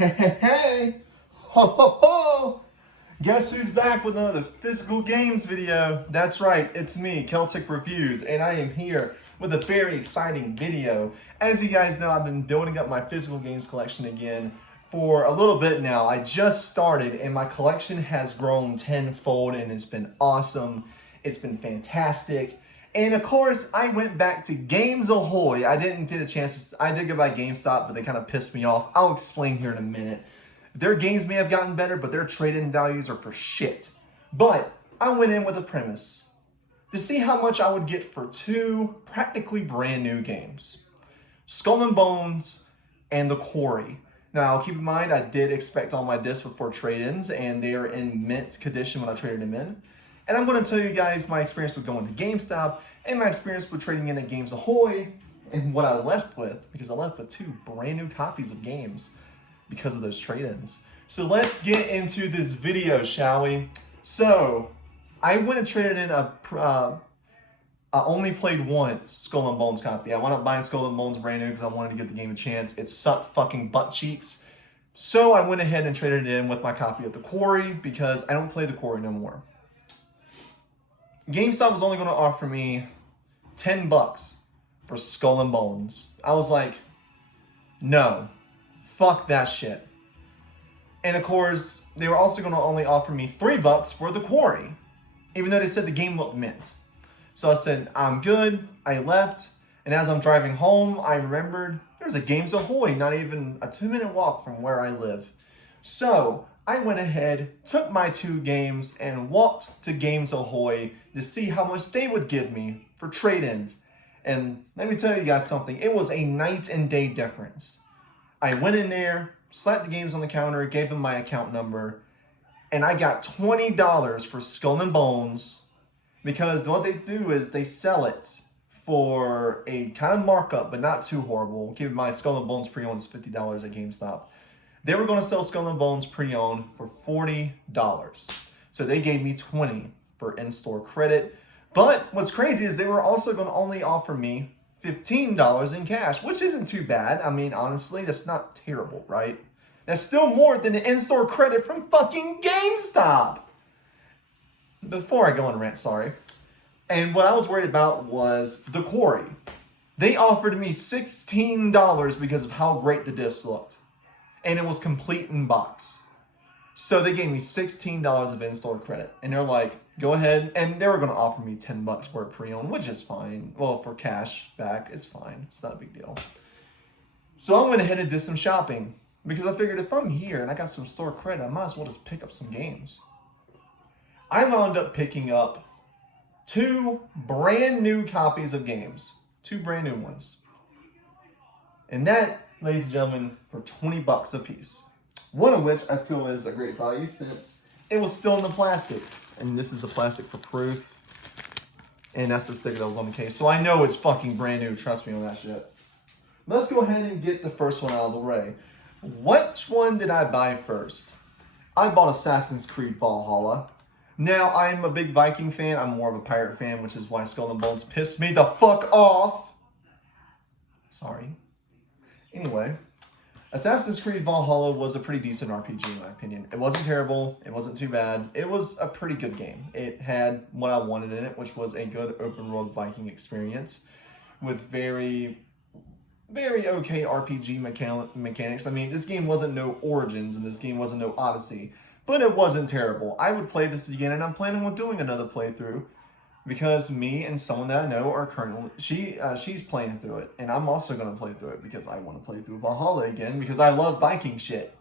Hey, ho, ho, ho. Guess who's back with another physical games video? That's right, it's me, Celtic Reviews, and I am here with a very exciting video. As you guys know, I've been building up my physical games collection again for a little bit now. I just started, and my collection has grown tenfold, and it's been awesome. It's been fantastic. And of course, I went back to Gamesahoy. I didn't get a chance to, I did go by GameStop, but they kind of pissed me off. I'll explain here in a minute. Their games may have gotten better, but their trade-in values are for shit. But I went in with a premise to see how much I would get for two practically brand new games. Skull and Bones and The Quarry. Now, keep in mind, I did expect all my discs before trade-ins, and they are in mint condition when I traded them in. And I'm going to tell you guys my experience with going to GameStop and my experience with trading in at Gamesahoy and what I left with, because I left with two brand new copies of games because of those trade-ins. So let's get into this video, shall we? So I went and traded in I only played once Skull and Bones copy. I wound up buying Skull and Bones brand new because I wanted to give the game a chance. It sucked fucking butt cheeks. So I went ahead and traded it in with my copy of The Quarry because I don't play The Quarry no more. GameStop was only going to offer me $10 for Skull and Bones. I was like, no, fuck that shit. And of course, they were also going to only offer me $3 for The Quarry, even though they said the game looked mint. So I said, I'm good. I left. And as I'm driving home, I remembered there's a Gamesahoy, not even a 2-minute walk from where I live. So I went ahead, took my two games, and walked to Gamesahoy to see how much they would give me for trade-ins. And let me tell you guys something, it was a night and day difference. I went in there, slapped the games on the counter, gave them my account number, and I got $20 for Skull and Bones, because what they do is they sell it for a kind of markup, but not too horrible. Keep in mind, Skull and Bones pre-owned is $50 at GameStop. They were going to sell Skull and Bones pre-owned for $40. So they gave me $20 for in-store credit. But what's crazy is they were also going to only offer me $15 in cash, which isn't too bad. I mean, honestly, that's not terrible, right? That's still more than the in-store credit from fucking GameStop. Before I go on rant, sorry. And what I was worried about was The Quarry. They offered me $16 because of how great the disc looked. And it was complete in box. So they gave me $16 of in-store credit. And they're like, go ahead. And they were going to offer me $10 for a pre-owned, which is fine. Well, for cash back, it's fine. It's not a big deal. So I went ahead and did some shopping. Because I figured if I'm here and I got some store credit, I might as well just pick up some games. I wound up picking up two brand new copies of games. Two brand new ones. And that, ladies and gentlemen, for $20 a piece. One of which I feel is a great value since it was still in the plastic. And this is the plastic for proof. And that's the sticker that was on the case. So I know it's fucking brand new. Trust me on that shit. Let's go ahead and get the first one out of the way. Which one did I buy first? I bought Assassin's Creed Valhalla. Now, I'm a big Viking fan. I'm more of a pirate fan, which is why Skull and Bones pissed me the fuck off. Sorry. Anyway, Assassin's Creed Valhalla was a pretty decent RPG in my opinion. It wasn't terrible. It wasn't too bad. It was a pretty good game. It had what I wanted in it, which was a good open world Viking experience with very okay RPG mechanics. I mean, this game wasn't no Origins and this game wasn't no Odyssey, but it wasn't terrible. I would play this again, and I'm planning on doing another playthrough. Because me and someone that I know are currently, she's playing through it. And I'm also going to play through it because I want to play through Valhalla again because I love Viking shit.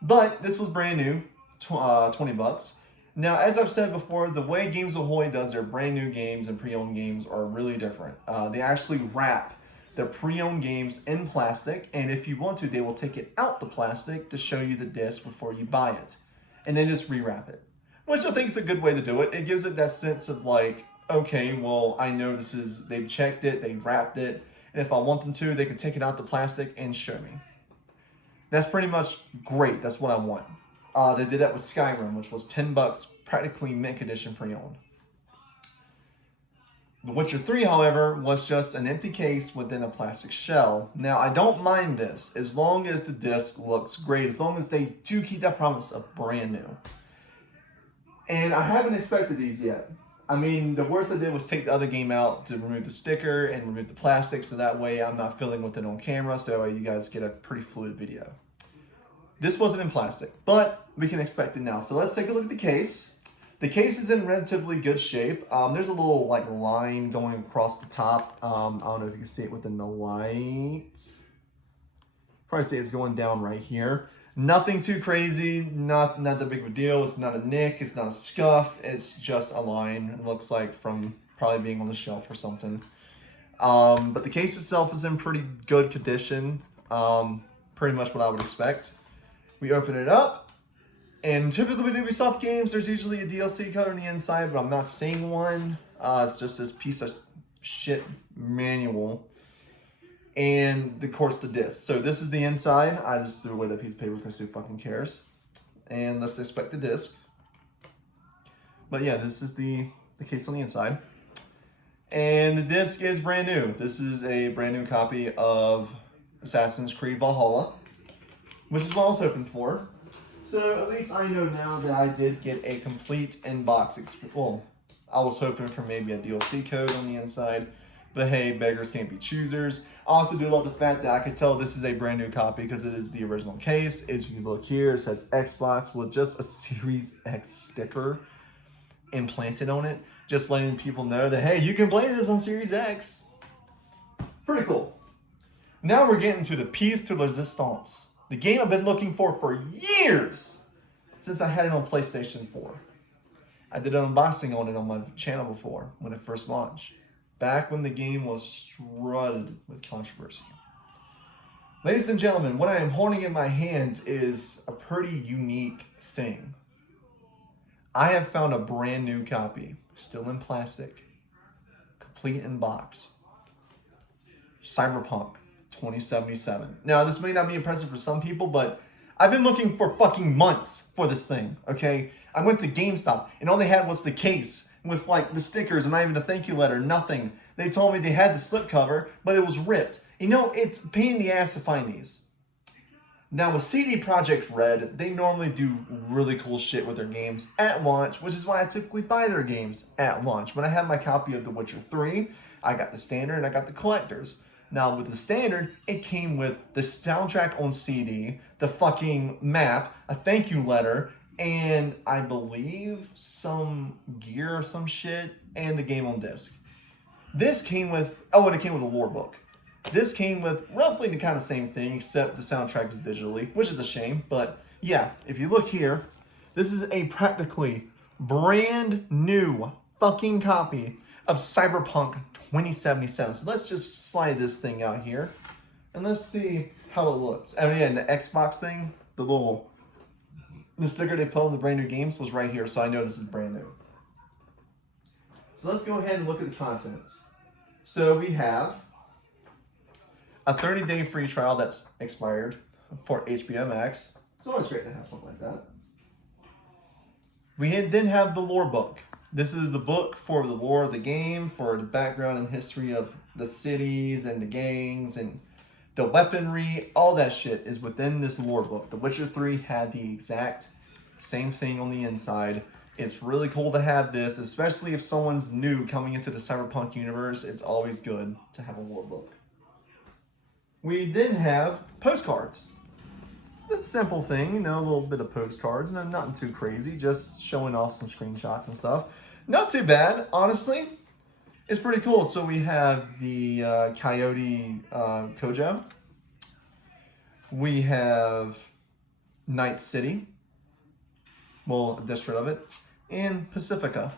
But this was brand new, $20. Now, as I've said before, the way Gamesahoy does their brand new games and pre-owned games are really different. They actually wrap their pre-owned games in plastic. And if you want to, they will take it out the plastic to show you the disc before you buy it. And then just rewrap it. Which I think is a good way to do it. It gives it that sense of like, okay, well, I know this is, they've checked it, they've wrapped it, and if I want them to, they can take it out the plastic and show me. That's pretty much great. That's what I want. They did that with Skyrim, which was $10, practically mint condition pre-owned. The Witcher 3, however, was just an empty case within a plastic shell. Now, I don't mind this as long as the disc looks great, as long as they do keep that promise of brand new. And I haven't inspected these yet. I mean, the worst I did was take the other game out to remove the sticker and remove the plastic, so that way I'm not fiddling with it on camera, so you guys get a pretty fluid video. This wasn't in plastic, but we can expect it now. So let's take a look at the case. The case is in relatively good shape. There's a little like line going across the top. I don't know if you can see it within the light. Probably see it's going down right here. Nothing too crazy, not that big of a deal. It's not a nick, it's not a scuff, it's just a line. It looks like from probably being on the shelf or something. But the case itself is in pretty good condition. Pretty much what I would expect. We open it up, and typically with Ubisoft games, there's usually a DLC code on the inside, but I'm not seeing one. It's just this piece of shit manual. And of course the disc. So this is the inside. I just threw away that piece of paper because who fucking cares. And let's inspect the disc. But yeah, this is the case on the inside. And the disc is brand new. This is a brand new copy of Assassin's Creed Valhalla, which is what I was hoping for. So at least I know now that I did get a complete in-box experience. Well, I was hoping for maybe a DLC code on the inside. But hey, beggars can't be choosers. I also do love the fact that I can tell this is a brand new copy because it is the original case. As you look here, it says Xbox with just a Series X sticker implanted on it. Just letting people know that, hey, you can play this on Series X. Pretty cool. Now we're getting to the Piece de Resistance. The game I've been looking for years. Since I had it on PlayStation 4. I did an unboxing on it on my channel before when it first launched. Back when the game was strutted with controversy. Ladies and gentlemen, what I am holding in my hands is a pretty unique thing. I have found a brand new copy, still in plastic, complete in box. Cyberpunk 2077. Now, this may not be impressive for some people, but I've been looking for fucking months for this thing, okay? I went to GameStop, and all they had was the case with like the stickers and not even the thank you letter, nothing. They told me they had the slipcover, but it was ripped. You know, it's a pain in the ass to find these. Now with CD Projekt Red, they normally do really cool shit with their games at launch, which is why I typically buy their games at launch. When I had my copy of The Witcher 3, I got the standard and I got the collectors. Now with the standard, it came with the soundtrack on CD, the fucking map, a thank you letter, and I believe some gear or some shit, and the game on disc. This came with, and it came with a lore book. This came with roughly the kind of same thing, except the soundtrack is digitally, which is a shame, but yeah, if you look here, this is a practically brand new fucking copy of Cyberpunk 2077. So let's just slide this thing out here, and let's see how it looks. I mean, yeah, and the Xbox thing, the sticker they put on the brand new games was right here, so I know this is brand new. So let's go ahead and look at the contents. So we have a 30-day free trial that's expired for HBO Max. It's always great to have something like that. We then have the lore book. This is the book for the lore of the game, for the background and history of the cities and the gangs and the weaponry. All that shit is within this lore book. The Witcher 3 had the exact same thing on the inside. It's really cool to have this, especially if someone's new coming into the Cyberpunk universe. It's always good to have a lore book. We then have postcards. It's a simple thing, you know, a little bit of postcards, and nothing too crazy, just showing off some screenshots and stuff. Not too bad, honestly. It's pretty cool. So we have the Coyote Kojo. We have Night City. Well, a district of it. And Pacifica.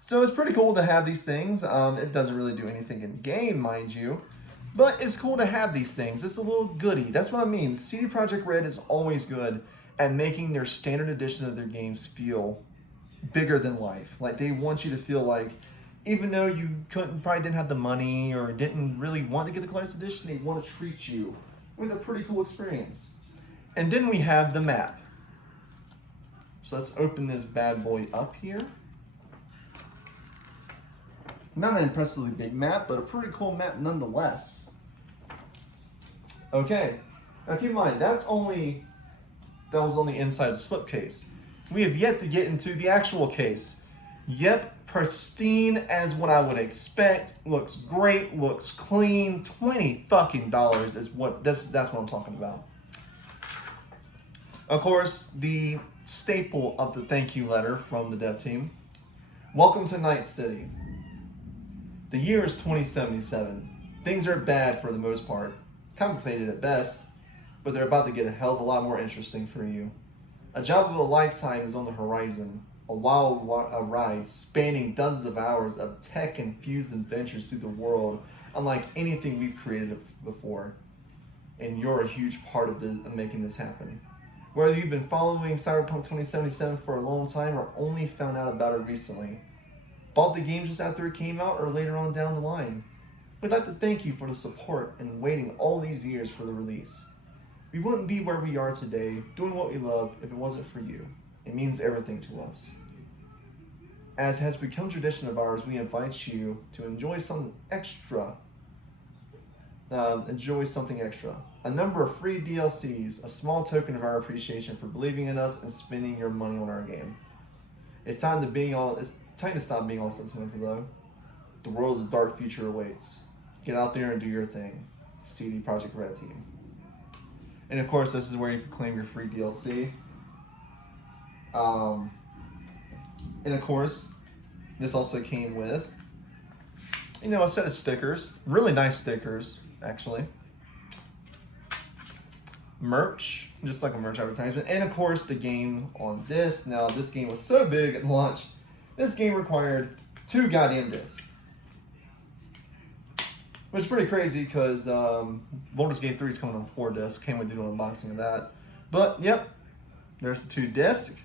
So it's pretty cool to have these things. It doesn't really do anything in game, mind you. But it's cool to have these things. It's a little goodie. That's what I mean. CD Projekt Red is always good at making their standard edition of their games feel bigger than life. Like, they want you to feel like, even though you probably didn't have the money or didn't really want to get the collector's edition, they want to treat you with a pretty cool experience. And then we have the map. So let's open this bad boy up here. Not an impressively big map, but a pretty cool map nonetheless. Okay, now keep in mind, that was only inside the slipcase. We have yet to get into the actual case. Yep, pristine as what I would expect. Looks great, looks clean. $20 fucking is what that's what I'm talking about. Of course, the staple of the thank you letter from the dev team. Welcome to Night City. The year is 2077. Things are bad for the most part, complicated at best, but they're about to get a hell of a lot more interesting for you. A job of a lifetime is on the horizon, a wild ride spanning dozens of hours of tech-infused adventures through the world, unlike anything we've created before. And you're a huge part of making this happen. Whether you've been following Cyberpunk 2077 for a long time or only found out about it recently, bought the game just after it came out or later on down the line, we'd like to thank you for the support and waiting all these years for the release. We wouldn't be where we are today, doing what we love, if it wasn't for you. It means everything to us. As has become tradition of ours, we invite you to enjoy something extra. A number of free DLCs, a small token of our appreciation for believing in us and spending your money on our game. It's time to stop being all sentimental though. The world of the dark future awaits. Get out there and do your thing. CD Projekt Red team. And of course, this is where you can claim your free DLC. And of course, this also came with, a set of stickers. Really nice stickers, actually. Merch, just like a merch advertisement. And of course, the game on this. Now, this game was so big at launch, this game required 2 goddamn discs. Which is pretty crazy because Baldur's Gate 3 is coming on 4 discs. Can't wait to do an unboxing of that. But, yep, there's the 2 discs.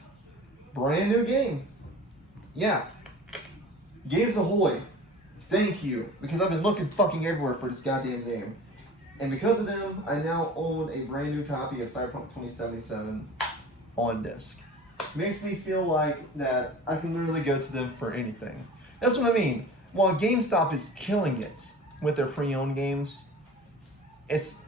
Brand new game. Yeah. Gamesahoy. Thank you. Because I've been looking fucking everywhere for this goddamn game. And because of them, I now own a brand new copy of Cyberpunk 2077 on disc. Makes me feel like that I can literally go to them for anything. That's what I mean. While GameStop is killing it with their pre-owned games, it's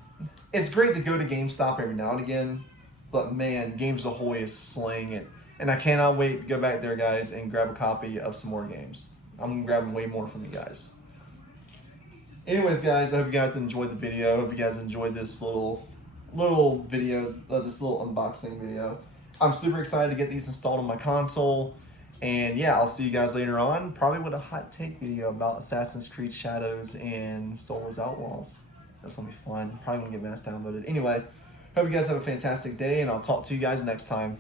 great to go to GameStop every now and again, but man, Gamesahoy is slaying it. And I cannot wait to go back there, guys, and grab a copy of some more games. I'm grabbing way more from you guys. Anyways, guys, I hope you guys enjoyed the video. I hope you guys enjoyed this little video, this little unboxing video. I'm super excited to get these installed on my console. And yeah, I'll see you guys later on, probably with a hot take video about Assassin's Creed Shadows and Star Wars Outlaws. That's gonna be fun. Probably gonna get mass downloaded. Anyway, hope you guys have a fantastic day, and I'll talk to you guys next time.